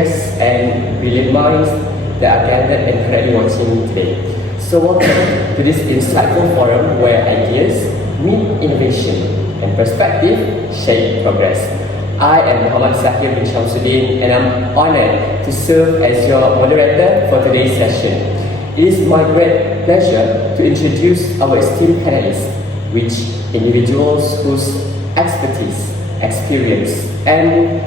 progress and brilliant minds that are gathered and currently watching me today. So welcome to this insightful forum where ideas meet innovation and perspective shape progress. I am Muhammad Zahir bin Shamsuddin and I'm honored to serve as your moderator for today's session. It is my great pleasure to introduce our esteemed panelists, which individuals whose expertise, experience, and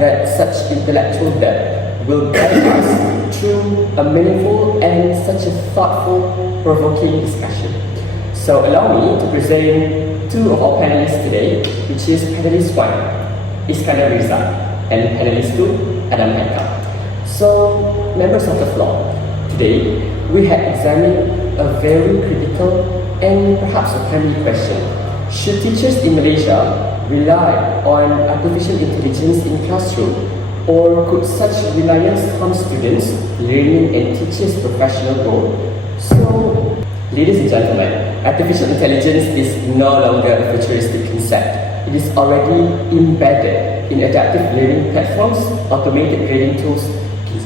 that such intellectual depth will guide us through a meaningful and such a thoughtful, provoking discussion. So allow me to present two of our panelists today, which is panelist 1, Iskandar Riza, and panelist 2, Adam Haikal. So, members of the floor, today we have examined a very critical and perhaps a timely question. Should teachers in Malaysia rely on artificial intelligence in classroom, or could such reliance harm students' learning and teachers' professional growth? So, ladies and gentlemen, artificial intelligence is no longer a futuristic concept. It is already embedded in adaptive learning platforms, automated grading tools,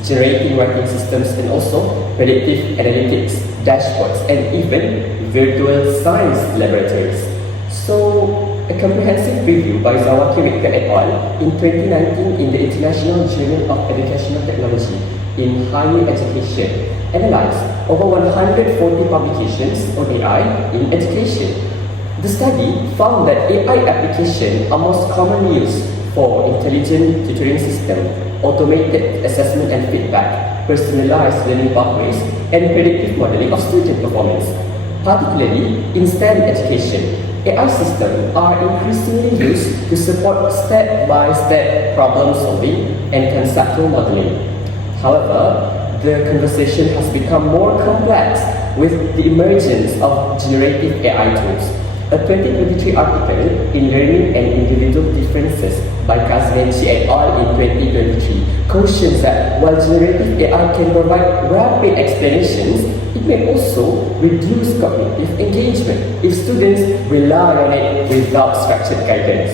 generating writing systems, and also predictive analytics, dashboards, and even virtual science laboratories. So, a comprehensive review by Zawaki Wicker et al. In 2019 in the International Journal of Educational Technology in Higher Education analyzed over 140 publications on AI in education. The study found that AI applications are most commonly used for intelligent tutoring system, automated assessment and feedback, personalized learning pathways, and predictive modeling of student performance. Particularly in STEM education, AI systems are increasingly used to support step-by-step problem solving and conceptual modeling. However, the conversation has become more complex with the emergence of generative AI tools. A 2023 article in Learning and Individual Differences by Kazmenchi et al. In 2023 cautions that while generative AI can provide rapid explanations, it may also reduce cognitive engagement if students rely on it without structured guidance.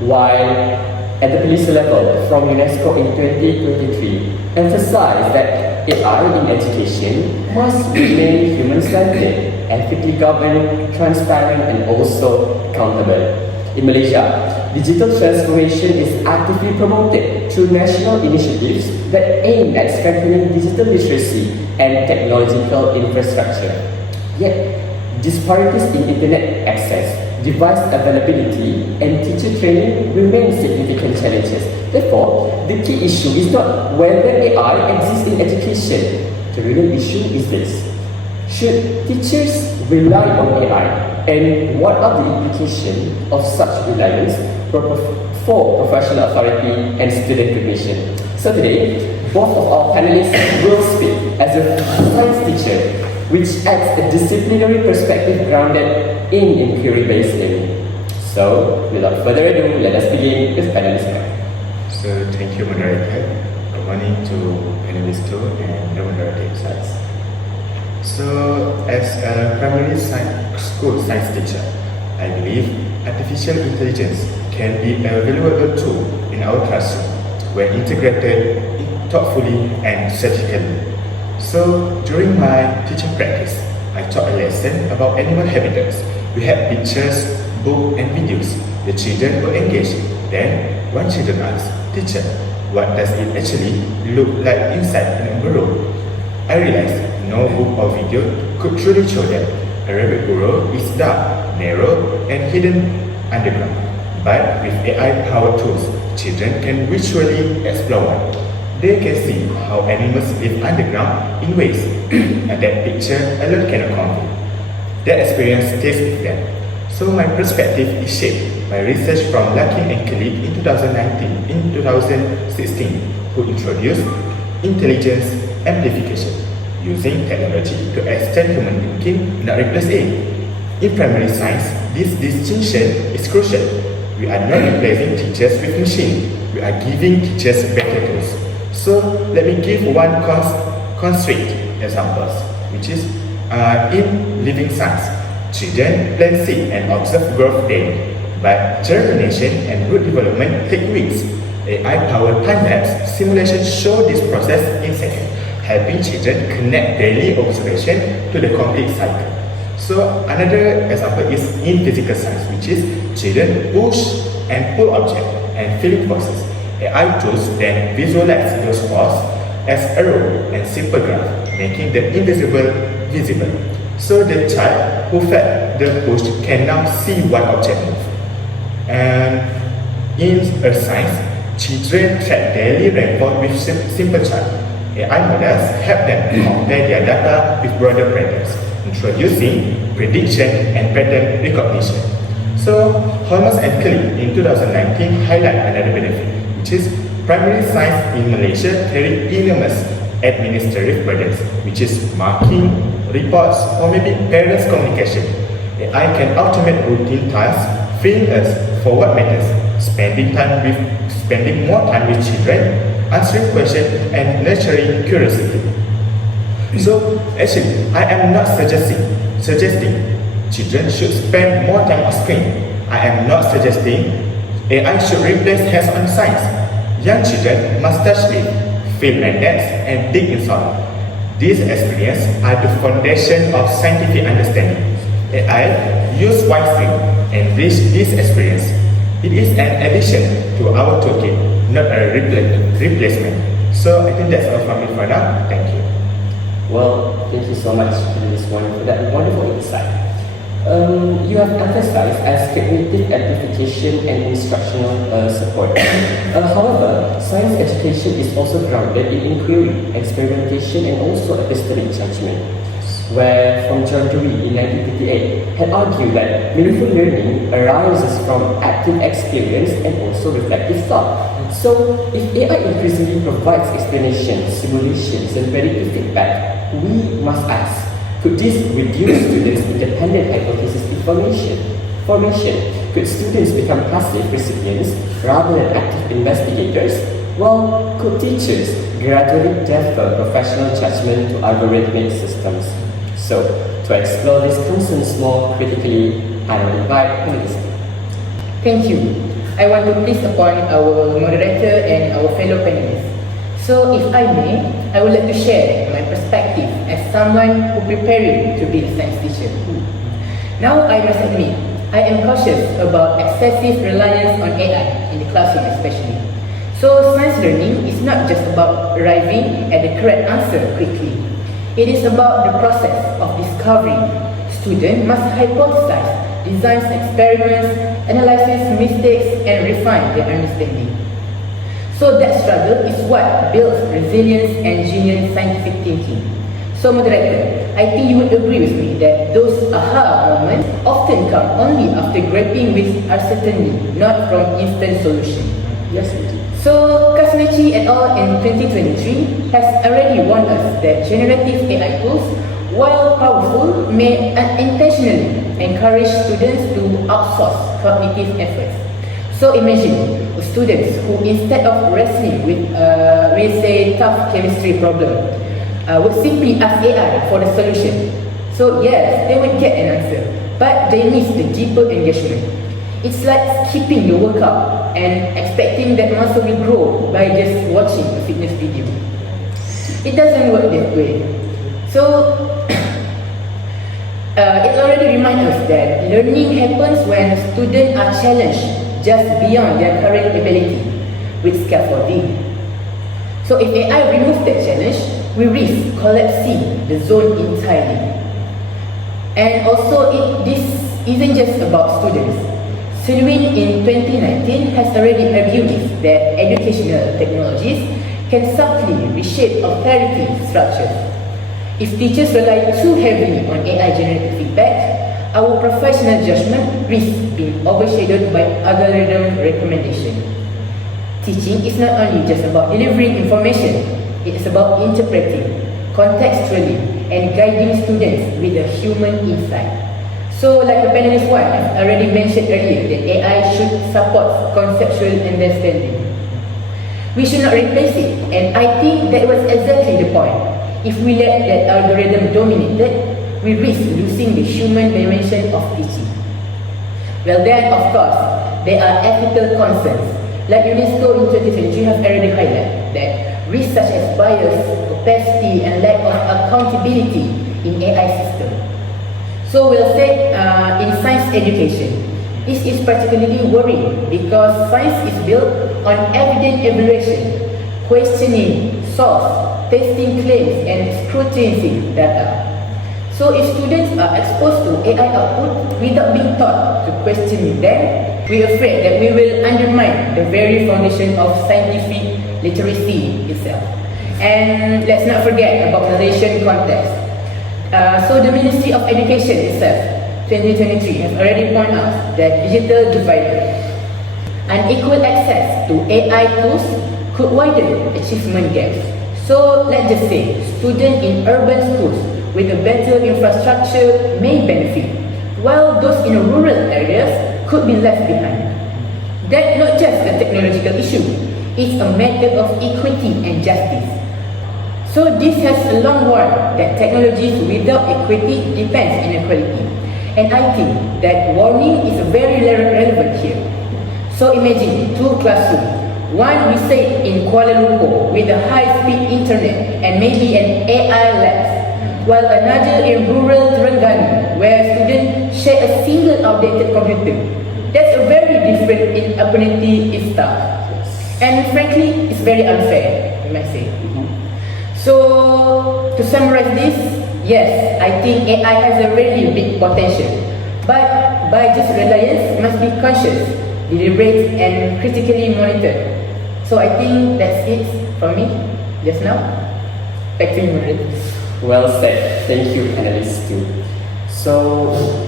While at the policy level from UNESCO in 2023 emphasized that AI in education must remain human-centered, ethically governed, transparent, and also accountable. In Malaysia, digital transformation is actively promoted through national initiatives that aim at strengthening digital literacy and technological infrastructure. Yet, disparities in internet access, device availability, and teacher training remain significant challenges. Therefore, the key issue is not whether AI exists in education. The real issue is this: should teachers rely on AI, and what are the implications of such reliance for professional authority and student recognition? So today, both of our panelists will speak as a science teacher, which adds a disciplinary perspective grounded in inquiry-based learning. So, without further ado, let us begin with panelist 1. So, thank you, moderator. Good morning to panelists 2 and the moderator sides. So, as a primary school science teacher, I believe artificial intelligence can be a valuable tool in our classroom when integrated thoughtfully and strategically. So, during my teaching practice, I taught a lesson about animal habitats. We had pictures, books, and videos. The children were engaged. Then, one child asked, "Teacher, what does it actually look like inside in a burrow?" I realized no book or video could truly show that a rabbit burrow is dark, narrow, and hidden underground. But with AI-powered tools, children can visually explore one. They can see how animals live underground in ways that picture alone cannot convey. That experience stays with them. So my perspective is shaped by research from Lakin and Khalid in 2016, who introduced intelligence amplification, using technology to extend human thinking, not replace it. In primary science, this distinction is crucial. We are not replacing teachers with machines. We are giving teachers better tools. So let me give one concrete examples, which is in living science. Children plant seed and observe growth daily, but germination and root development take weeks. AI-powered time-lapse simulations show this process in seconds, helping children connect daily observation to the complete cycle. So another example is in physical science, which is children push and pull objects and feeling forces. AI tools then visualize those forces as arrow and simple graph, making the invisible visible. So the child who felt the push can now see one object move. And in earth science, children track daily rainfall with simple chart. AI models help them compare their data with broader patterns, introducing prediction and pattern recognition. So Holmes and Kelly in 2019 highlight another benefit, which is primary science in Malaysia carry enormous administrative burdens, which is marking, reports, or maybe parents' communication. AI can automate routine tasks, freeing us for what matters, spending more time with children, answering questions, and nurturing curiosity. So actually, I am not suggesting children should spend more time on screen. I am not suggesting AI should replace hands-on science. Young children must touch it, feel magnets, and dig in soil. These experiences are the foundation of scientific understanding. AI, used wisely, enrich this experience. It is an addition to our toolkit, not a replacement. So I think that's all from me for now. Thank you. Well, thank you so much for that wonderful insight. You have emphasized as cognitive amplification and instructional support. However, science education is also grounded in inquiry, experimentation, and also epistemic judgment, where from John Dewey in 1958 had argued that meaningful learning arises from active experience and also reflective thought. So, if AI increasingly provides explanations, simulations, and predictive feedback, we must ask, could this reduce students' independent hypothesis formation? Could students become passive recipients rather than active investigators? Well, could teachers gradually defer professional judgment to algorithmic systems? So, to explore these concerns more critically, I will invite panelists. Thank you. I want to please appoint our moderator and our fellow panelists. So, if I may, I would like to share my perspective as someone who preparing to be a science teacher. Now, I must admit, I am cautious about excessive reliance on AI in the classroom especially. So, science learning is not just about arriving at the correct answer quickly. It is about the process of discovery. Students must hypothesize, design experiments, analyze mistakes, and refine their understanding. So that struggle is what builds resilience and genuine scientific thinking. So moderator, I think you would agree with me that those aha moments often come only after grappling with uncertainty, not from instant solution. Yes, indeed. So Kasnechi et al. In 2023 has already warned us that generative AI tools, while powerful, may unintentionally encourage students to outsource cognitive efforts. So imagine students who, instead of wrestling with, say, tough chemistry problem, would simply ask AI for the solution. So yes, they would get an answer, but they miss the deeper engagement. It's like skipping the workout and expecting that muscle will grow by just watching a fitness video. It doesn't work that way. So it already reminds us that learning happens when students are challenged just beyond their current ability with scaffolding. So if AI removes that challenge, we risk collapsing the zone entirely. And also, this isn't just about students. Selwyn in 2019 has already argued that educational technologies can subtly reshape authority structures. If teachers rely too heavily on AI-generated feedback, our professional judgment risks being overshadowed by algorithm recommendation. Teaching is not only just about delivering information, it is about interpreting contextually and guiding students with a human insight. So, like the panelist one already mentioned earlier, that AI should support conceptual understanding. We should not replace it, and I think that was exactly the point. If we let that algorithm dominate it, we risk losing the human dimension of teaching. Well then, of course, there are ethical concerns. Like UNESCO in 2023 have already highlighted that risks such as bias, opacity, and lack of accountability in AI systems. So we'll say in science education, this is particularly worrying because science is built on evidence evaluation, questioning source, testing claims, and scrutinizing data. So if students are exposed to AI output without being taught to question them, we're afraid that we will undermine the very foundation of scientific literacy itself. And let's not forget about Malaysian context. So the Ministry of Education itself, 2023, has already pointed out that digital divide, unequal access to AI tools could widen achievement gaps. So let's just say, students in urban schools with a better infrastructure may benefit, while those in rural areas could be left behind. That's not just a technological issue, it's a matter of equity and justice. So this has a long warned that technologies without equity depends inequality. And I think that warning is very relevant here. So imagine two classrooms. One we say in Kuala Lumpur with a high-speed internet and maybe an AI lab, while another in rural Terengganu where students share a single outdated computer. That's a very different opportunity start. And frankly, it's very unfair, you might say. So to summarize this, yes, I think AI has a really big potential, but by just reliance must be conscious, deliberate, and critically monitored. So I think that's it from me just now. Back to you, Marit. Well said. Thank you, panelists too. So,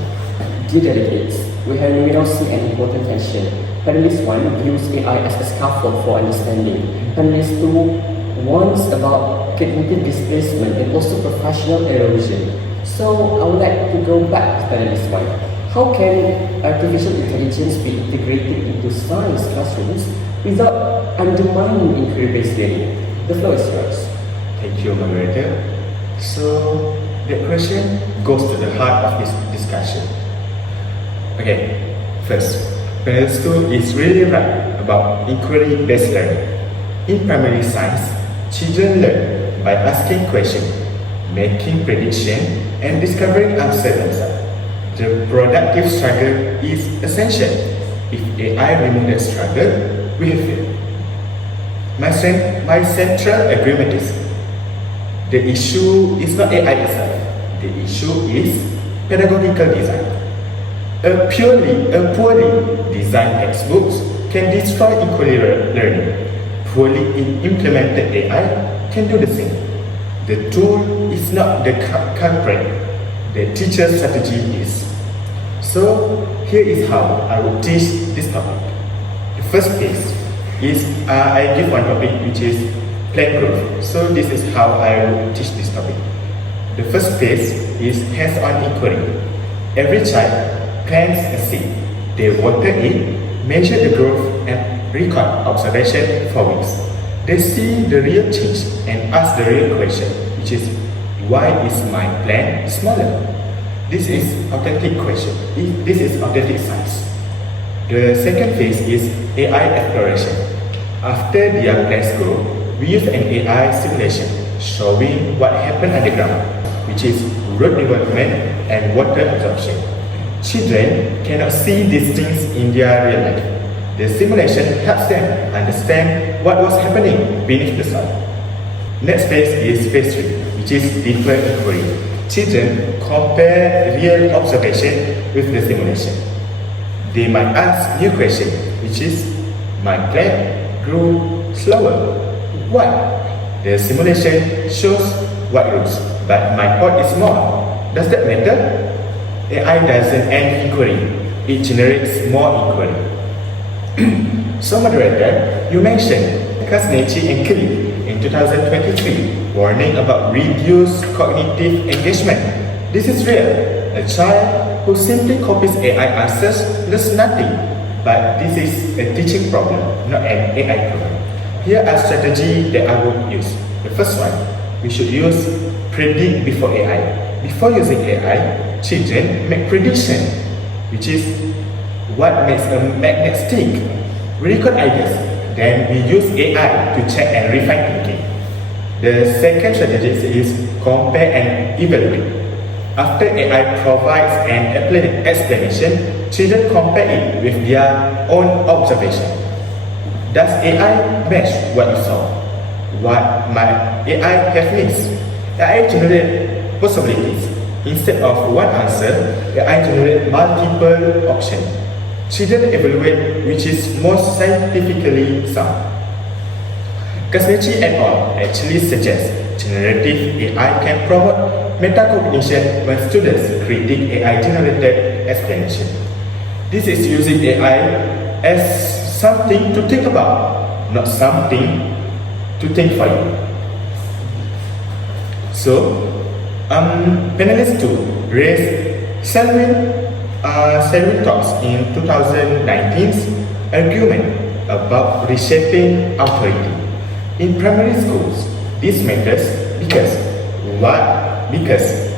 dear delegates, we now see an important tension. Panelist 1 views AI as a scaffold for understanding. Panelist 2 warns about cognitive displacement and also professional erosion. So, I would like to go back to panelist 1. How can artificial intelligence be integrated into science classrooms without undermining inquiry-based learning? The floor is yours. Thank you, moderator. So, the question goes to the heart of this discussion. Okay, first, panelist 2 is really right about inquiry-based learning. In primary science, children learn by asking questions, making predictions, and discovering answers themselves. The productive struggle is essential. If AI removes the struggle, we have failed. My central agreement is the issue is not AI itself. The issue is pedagogical design. A poorly designed textbooks can destroy inquiry learning. Poorly implemented AI can do the same. The tool is not the culprit. The teacher's strategy is. So here is how I will teach this topic. The first phase is I give one topic which is plant growth. So this is how I will teach this topic. The first phase is hands-on inquiry. Every child plants a seed. They water it, measure the growth, and record observation for weeks. They see the real change and ask the real question, which is, why is my plant smaller? This is authentic question. This is authentic science. The second phase is AI exploration. After their plants grow, we use an AI simulation showing what happened underground, which is root development and water absorption. Children cannot see these things in their real life. The simulation helps them understand what was happening beneath the soil. Next phase is phase 3, which is deeper inquiry. Children compare real observation with the simulation. They might ask new question, which is, my plant grew slower. Why? The simulation shows what grows, but my pot is small. Does that matter? AI doesn't end inquiry, it generates more inquiry. So moderator, you mentioned Kasnechi and Kelly in 2023 warning about reduced cognitive engagement. This is real. A child who simply copies AI answers learns nothing. But this is a teaching problem, not an AI problem. Here are strategies that I would use. The first one, we should use predict before AI. Before using AI, children make prediction, which is what makes a magnet stick. We record ideas. then we use AI to check and refine thinking. The second strategy is compare and evaluate. After AI provides an explanation, children compare it with their own observation. Does AI match what you saw? What might AI have missed? AI generates possibilities. Instead of one answer, AI generates multiple options. Children evaluate which is most scientifically sound. Kasnechi et al. Actually suggests generative AI can promote metacognition when students critique AI-generated explanation. This is using AI as something to think about, not something to think for you. So, panelists 2 raised Selwyn talks in 2019's argument about reshaping authority. In primary schools, this matters because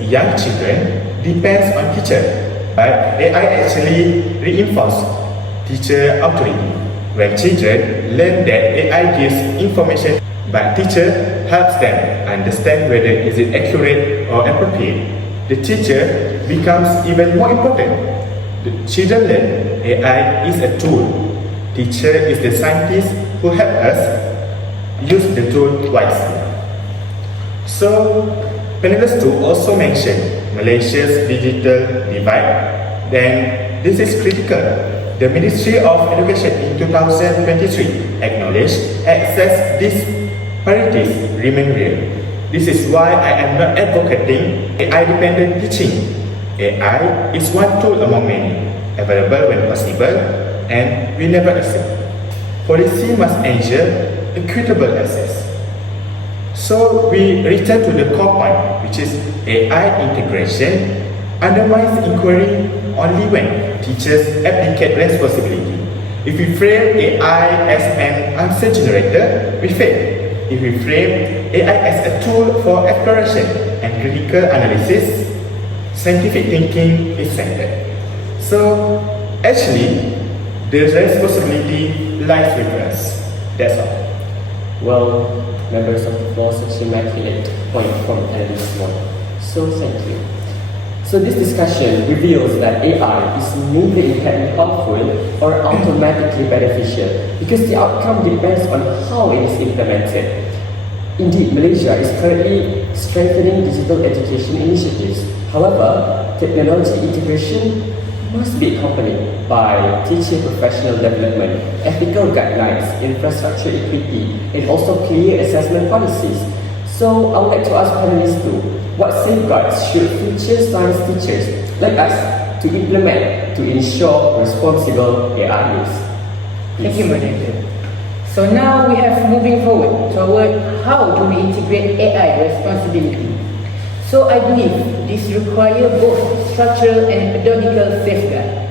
young children depends on teacher, but AI actually reinforces teacher authority. When children learn that AI gives information, but teacher helps them understand whether is it accurate or appropriate, the teacher becomes even more important. The children learn AI is a tool. Teacher is the scientist who help us use the tool wisely. So, panelists 2 also mentioned Malaysia's digital divide. Then this is critical. The Ministry of Education in 2023 acknowledged access disparities remain real. This is why I am not advocating AI-dependent teaching. AI is one tool among many, available when possible, and we never accept. Policy must ensure equitable access. So we return to the core point, which is AI integration undermines inquiry only when teachers abdicate responsibility. If we frame AI as an answer generator, we fail. If we frame AI as a tool for exploration and critical analysis, scientific thinking is centered. So actually, the responsibility lies with us. That's all. Well, members of the floor, such an immaculate point from panelist 1. So thank you. So this discussion reveals that AI is neither inherently harmful or automatically beneficial because the outcome depends on how it is implemented. Indeed, Malaysia is currently strengthening digital education initiatives. However, technology integration must be accompanied by teacher professional development, ethical guidelines, infrastructure equity, and also clear assessment policies. So, I would like to ask panelists too, what safeguards should future science teachers like us to implement to ensure responsible AI use? Thank you, Moderator. So now we have moving forward toward how do we integrate AI responsibility. So I believe this requires both structural and pedagogical safeguard.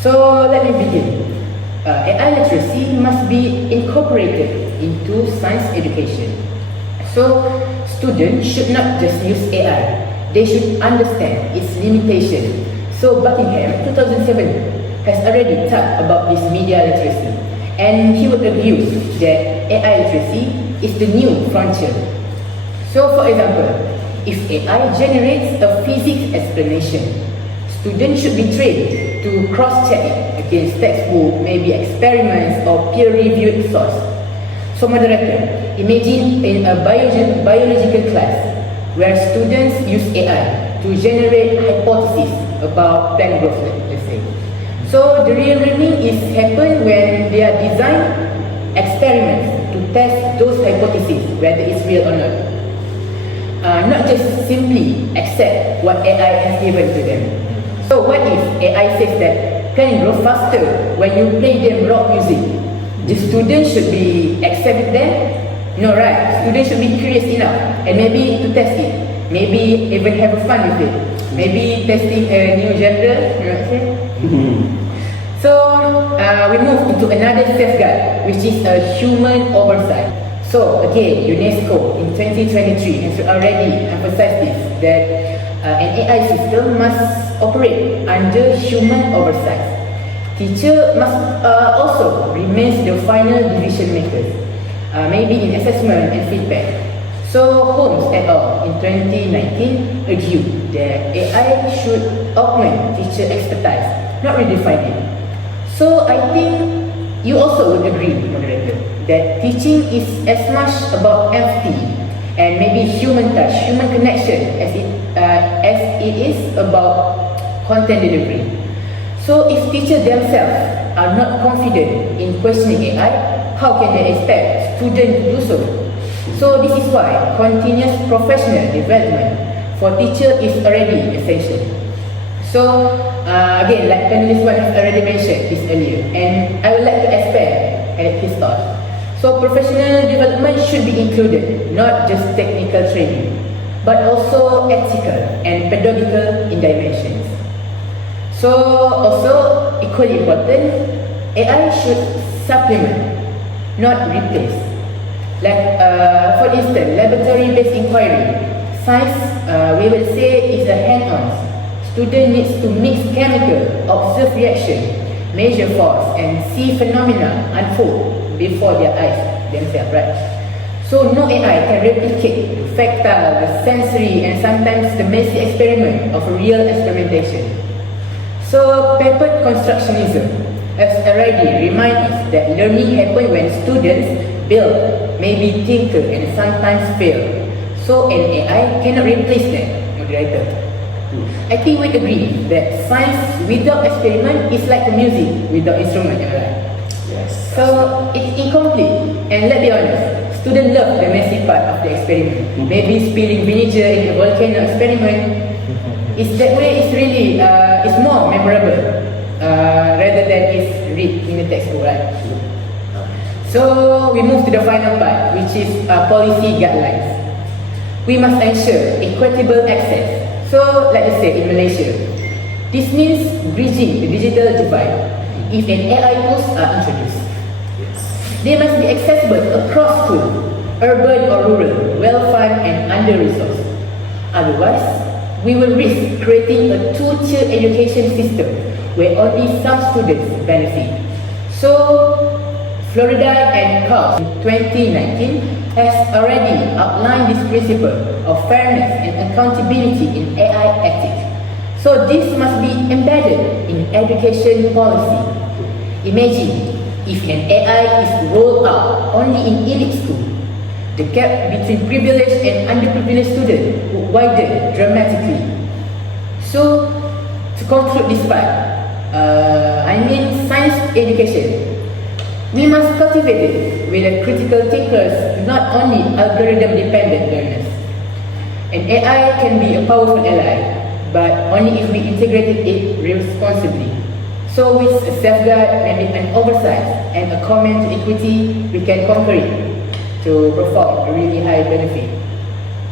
So let me begin. AI literacy must be incorporated into science education. So students should not just use AI, they should understand its limitation. So Buckingham 2007 has already talked about this media literacy, and he would argue that AI literacy is the new frontier. So for example, if AI generates a physics explanation, students should be trained to cross-check it against textbook, maybe experiments or peer-reviewed source. So moderator, imagine in a biological class where students use AI to generate hypotheses about plant growth, let's say. So the real learning is happen when they are design experiments to test those hypotheses, whether it's real or not. Not just simply accept what AI has given to them. So what if AI says that can grow faster when you play them rock music? The students should be accept them? No, right? Students should be curious enough and maybe to test it. Maybe even have fun with it. Maybe testing a new genre, you know what I'm saying? So we move into another safeguard, which is a human oversight. So again, UNESCO in 2023 has already emphasized this, that an AI system must operate under human oversight. teacher must also remain the final decision maker, maybe in assessment and feedback. So Holmes et al. In 2019 argued that AI should augment teacher expertise, not redefine it. So I think you also would agree, moderator, that teaching is as much about empathy and maybe human touch, human connection as it is about content delivery. So if teachers themselves are not confident in questioning AI, how can they expect students to do so? So this is why continuous professional development for teachers is already essential. So again, like panelist one has already mentioned this earlier, and I would like to expand at his thought. So professional development should be included, not just technical training, but also ethical and pedagogical in dimensions. So also equally important, AI should supplement, not replace. Like for instance, laboratory-based inquiry. Science, we will say, is a hand-on. Student needs to mix chemical, observe reaction, measure force, and see phenomena unfold before their eyes themselves, right? So no AI can replicate the factile, the sensory, and sometimes the messy experiment of real experimentation. So papered constructionism has already reminded us that learning happens when students build, maybe tinker, and sometimes fail. So an AI cannot replace that, moderator. I think we agree that science without experiment is like music without instrument, right? Yes. So it's incomplete. And let's be honest, students love the messy part of the experiment. Maybe spilling vinegar in a volcano experiment. It's that way. It's really it's more memorable rather than it's read in the textbook, right? So we move to the final part, which is policy guidelines. We must ensure equitable access. So, like I said, in Malaysia, this means bridging the digital divide. If an AI tools are introduced, they must be accessible across school, urban or rural, well-funded and under-resourced. Otherwise, we will risk creating a two-tier education system where only some students benefit. So, Florida and Cal in 2019 has already outlined this principle of fairness and accountability in AI ethics. So this must be embedded in education policy. Imagine if an AI is rolled out only in elite school, the gap between privileged and underprivileged students would widen dramatically. So to conclude this part, science education. We must cultivate it with a critical thinkers, not only algorithm-dependent learners. And AI can be a powerful ally, but only if we integrated it responsibly. So with a safeguard, maybe an oversight, and a comment to equity, we can conquer it to perform a really high benefit.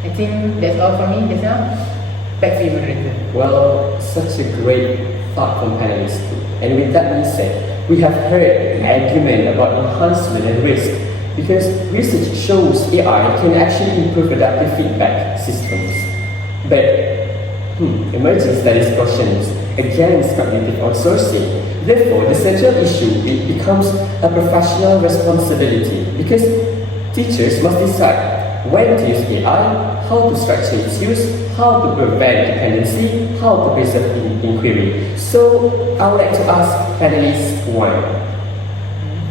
I think that's all for me just now. Back to you, moderator. Well, such a great thought from panelists. And with that being said, we have heard an argument about enhancement and risk, because research shows AI can actually improve adaptive feedback systems. But emerging studies cautions against cognitive outsourcing. Therefore, the central issue becomes a professional responsibility, because teachers must decide when to use AI, how to structure its use, how to prevent dependency, how to preserve inquiry. So, I would like to ask panelists one,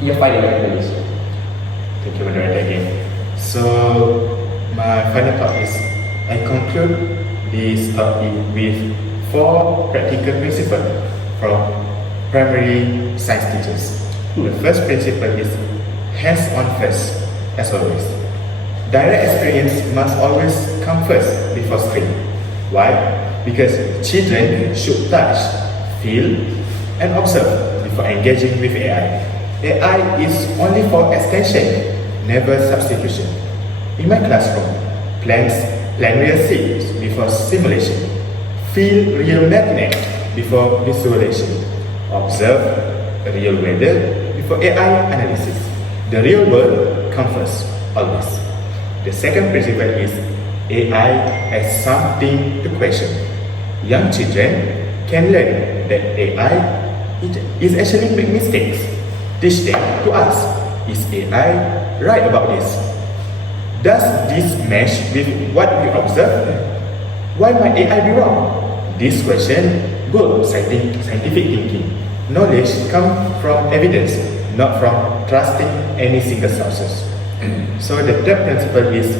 your final recommendation. Thank you, moderator, again. So, my final thought is, I conclude this talk with 4 practical principles from primary science teachers. The first principle is hands-on first, as always. Direct experience must always come first before screen. Why? Because children should touch, feel, and observe before engaging with AI. AI is only for extension, never substitution. In my classroom, plan real scenes before simulation, feel real magnet before visualization, observe real weather before AI analysis. The real world comes first, always. The second principle is AI as something to question. Young children can learn that AI it is actually make mistakes. Teach them to ask, is AI right about this? Does this match with what we observe? Why might AI be wrong? This question goes scientific thinking. Knowledge comes from evidence, not from trusting any single sources. So the third principle is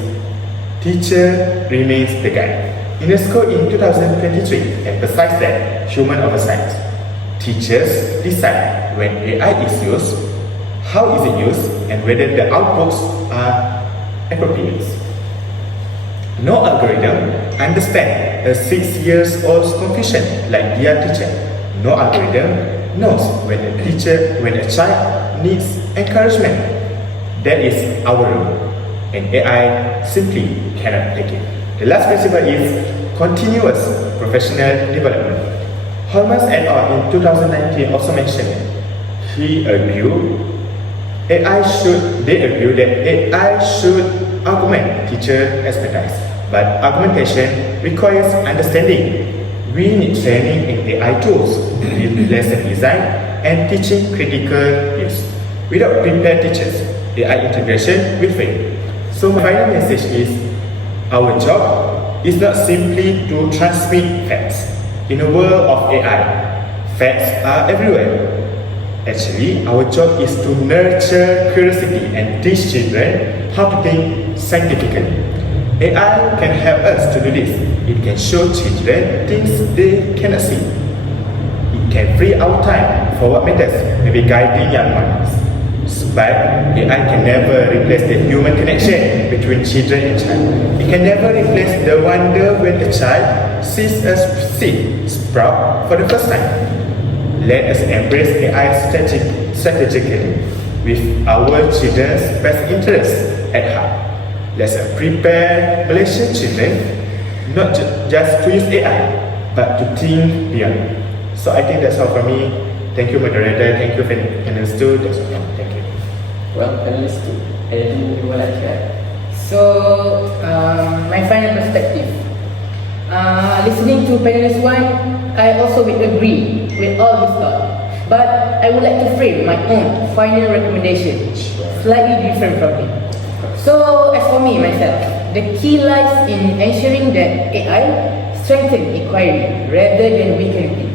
teacher remains the guide. UNESCO in 2023 emphasized that human oversight. Teachers decide when AI is used, how is it used, and whether the outputs are appropriate. No algorithm understands a 6-year-old's confusion like their teacher. No algorithm knows when a child needs encouragement. That is our role, and AI simply cannot take it. The last principle is continuous professional development. Holmes et al. In 2019 also mentioned they argue that AI should augment teacher expertise, but augmentation requires understanding. We need training in AI tools, lesson design, and teaching critical use. Without prepared teachers, AI integration will fail. So my final message is, our job is not simply to transmit facts. In a world of AI, facts are everywhere. Actually, our job is to nurture curiosity and teach children how to think scientifically. AI can help us to do this. It can show children things they cannot see. It can free our time for what matters, maybe guiding young minds. But AI can never replace the human connection between children and child. It can never replace the wonder when a child sees a seed sprout for the first time. Let us embrace AI strategically with our children's best interests at heart. Let's prepare Malaysian children not just to use AI, but to think beyond. So I think that's all from me. Thank you, moderator. Thank you, panelists too. That's all. Thank you. Well, panelists too, anything you want to share? So, my final perspective. Listening to panelist 1, I also will agree with all his thoughts. But I would like to frame my own final recommendation, slightly different from him. So, as for me, myself, the key lies in ensuring that AI strengthens inquiry rather than weaken it.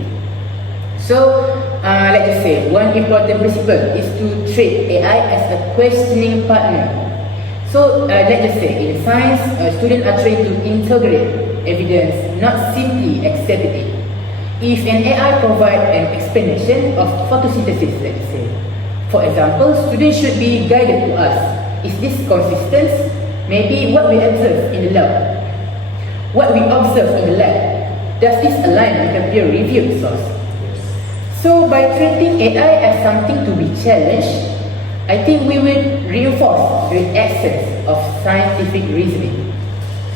So, let's just say, one important principle is to treat AI as a questioning partner. So, let's just say, in science, students are trained to integrate evidence, not simply accept it. If an AI provides an explanation of photosynthesis, let's say, for example, students should be guided to ask, is this consistent? Maybe what we observe in the lab. What we observe in the lab, does this align with a peer-reviewed source? So by treating AI as something to be challenged, I think we will reinforce the essence of scientific reasoning.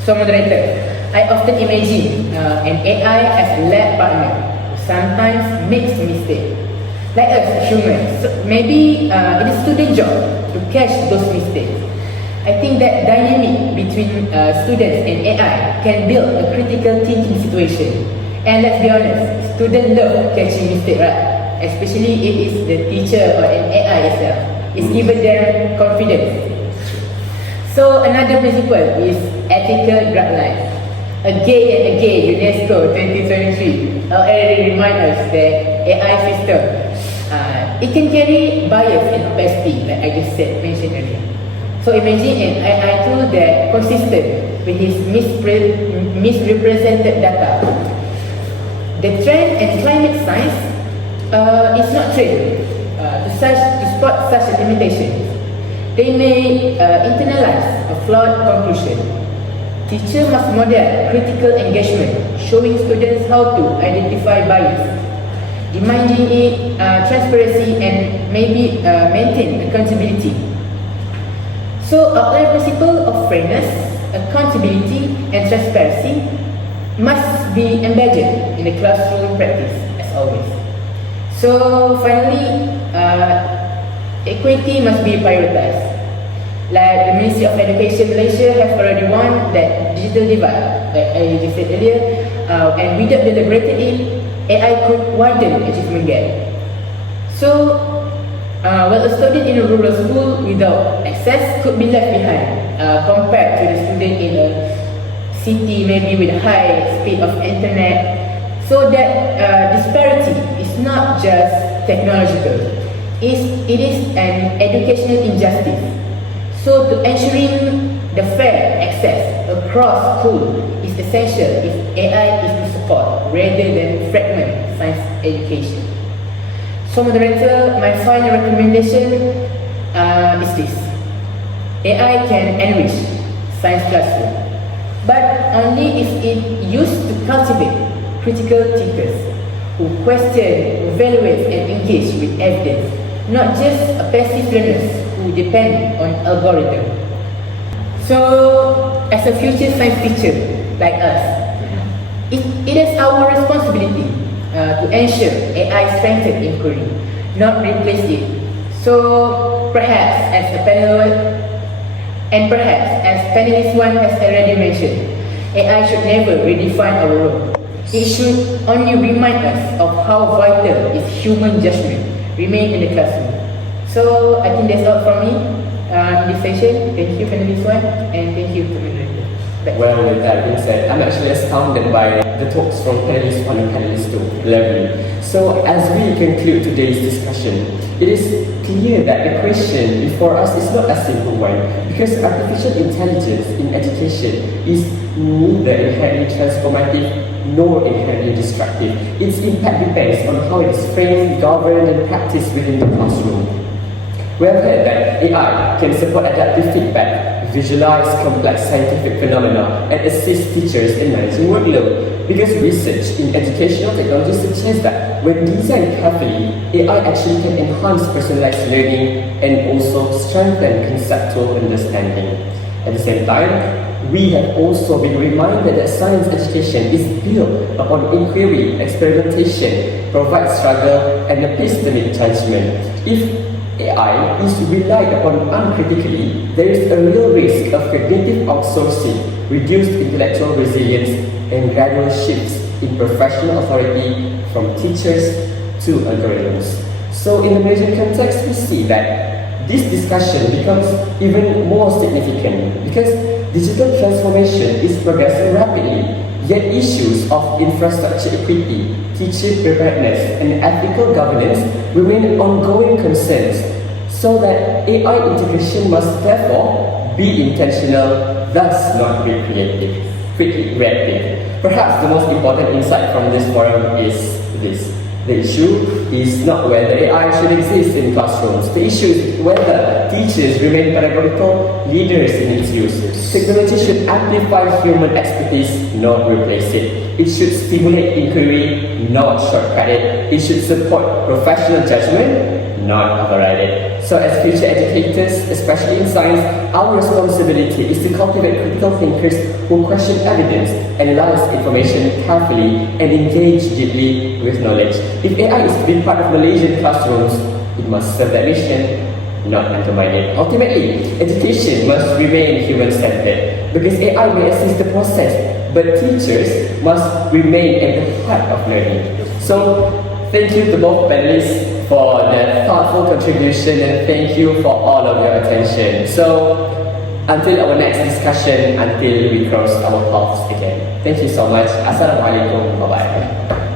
So moderator, I often imagine an AI as a lab partner who sometimes makes mistakes. Like us, humans, so maybe it is student job to catch those mistakes. I think that dynamic between students and AI can build a critical thinking situation. And let's be honest, students love catching mistakes, right? Especially if it's the teacher or an AI itself. It's given them confidence. So another principle is ethical drug life. Again and again, UNESCO 2023 already remind us that AI system it can carry bias and opacity, like I just mentioned earlier. So imagine an AI tool that consistent with his misrepresented data. The trend and climate science is not trained to spot such limitations. They may internalize a flawed conclusion. Teachers must model critical engagement, showing students how to identify bias, demanding it transparency, and maybe maintain accountability. So, outline principle of fairness, accountability, and transparency must be embedded in the classroom practice, as always. So, finally, equity must be prioritized. Like the Ministry of Education Malaysia have already warned that digital divide, like I just said earlier, and without deliberating it, AI could widen achievement gap. So, a student in a rural school without access could be left behind compared to the student in a city maybe with high speed of internet. So that disparity is not just technological, it is an educational injustice. So to ensuring the fair access across school is essential if AI is to support rather than fragment science education. So moderator, my final recommendation is this. AI can enrich science classroom, but only if it used to cultivate critical thinkers who question, evaluate and engage with evidence, not just passive learners who depend on algorithm. So, as a future science teacher like us, it is our responsibility to ensure AI strengthen inquiry, not replace it. So, perhaps as a panel, and perhaps as panelist one has already mentioned, AI should never redefine our role. It should only remind us of how vital is human judgment remain in the classroom. So I think that's all from me in this session. Thank you, panelist one, and thank you to the moderator. Well, with that being said, I'm actually astounded by the talks from panelist 1 and panelist 2. Lovely. So, as we conclude today's discussion, it is clear that the question before us is not a simple one, because artificial intelligence in education is neither inherently transformative nor inherently destructive. Its impact depends on how it is framed, governed, and practiced within the classroom. We have heard that AI can support adaptive feedback, visualize complex scientific phenomena, and assist teachers in managing workload. Because research in educational technology suggests that when designed carefully, AI actually can enhance personalized learning and also strengthen conceptual understanding. At the same time, we have also been reminded that science education is built upon inquiry, experimentation, provides struggle, and epistemic judgment. If AI is relied upon uncritically, there is a real risk of cognitive outsourcing, reduced intellectual resilience, and gradual shifts in professional authority from teachers to algorithms. So in the major context, we see that this discussion becomes even more significant because digital transformation is progressing rapidly, yet issues of infrastructure equity, teacher preparedness, and ethical governance remain ongoing concerns, so that AI integration must therefore be intentional, thus not be quickly reactive. Perhaps the most important insight from this forum is this. The issue is not whether AI should exist in classrooms. The issue is whether teachers remain pedagogical leaders in its use. Technology should amplify human expertise, not replace it. It should stimulate inquiry, not shortcut it. It should support professional judgment, not override it. So as future educators, especially in science, our responsibility is to cultivate critical thinkers who question evidence, analyze information carefully, and engage deeply with knowledge. If AI is to be part of Malaysian classrooms, it must serve that mission, not undermine it. Ultimately, education must remain human-centered because AI may assist the process, but teachers must remain at the heart of learning. So, thank you to both panelists for their thoughtful contribution, and thank you for all of your attention. So, until our next discussion, until we cross our paths again. Thank you so much. Assalamualaikum. Bye-bye.